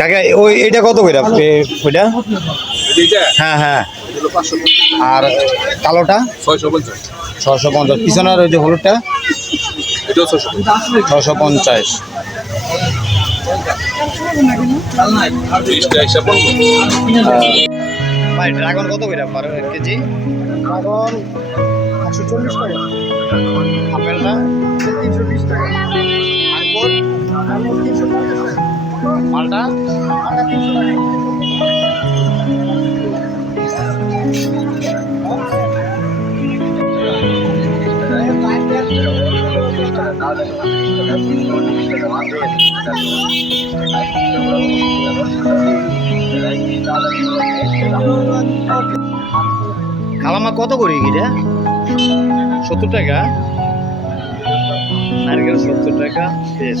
কাকা ওই এটা কত করে ওইটা? হ্যাঁ হ্যাঁ। আর কালোটা? ছয়শো পঞ্চাশ। ছশো পঞ্চাশ। পিছনের ওই যে হলুদটা? ছয়শো ছশো পঞ্চাশ। ভাই ড্রাগন কত করে পার কেজি? ড্রাগন একশো চল্লিশ টাকা। আপেলটা? টাকা। তিনশো টাকা। মালটা? কালামা কত করে এটা সত্তর টাকা? নারকেল সত্তর টাকা বেশ।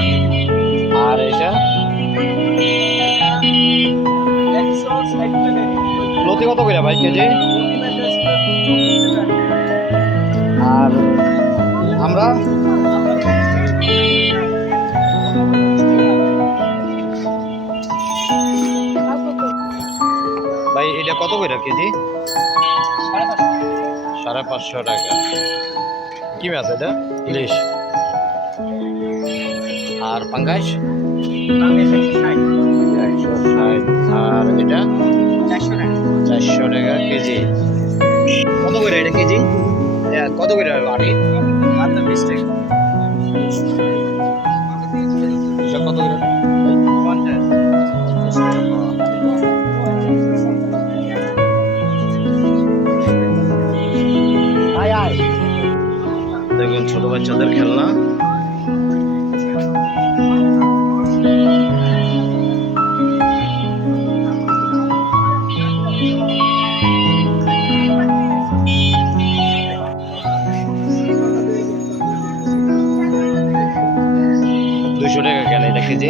লতি কত করে ভাই কেজি। আর আমরা? ভাই এটা কত করে কেজি? সাড়ে পাঁচশো টাকা। কি মাছ এটা? ইলিশ। আর পাঙ্গাস? একশো আর এটা? চারশো টাকা কেজি। কত করে এটা কেজি? এ, কত করে বাড়ি? এসব কত করে? দেখুন ছোট বাচ্চাদের খেলনা। দুইশো টাকা কেন এটা কেজি?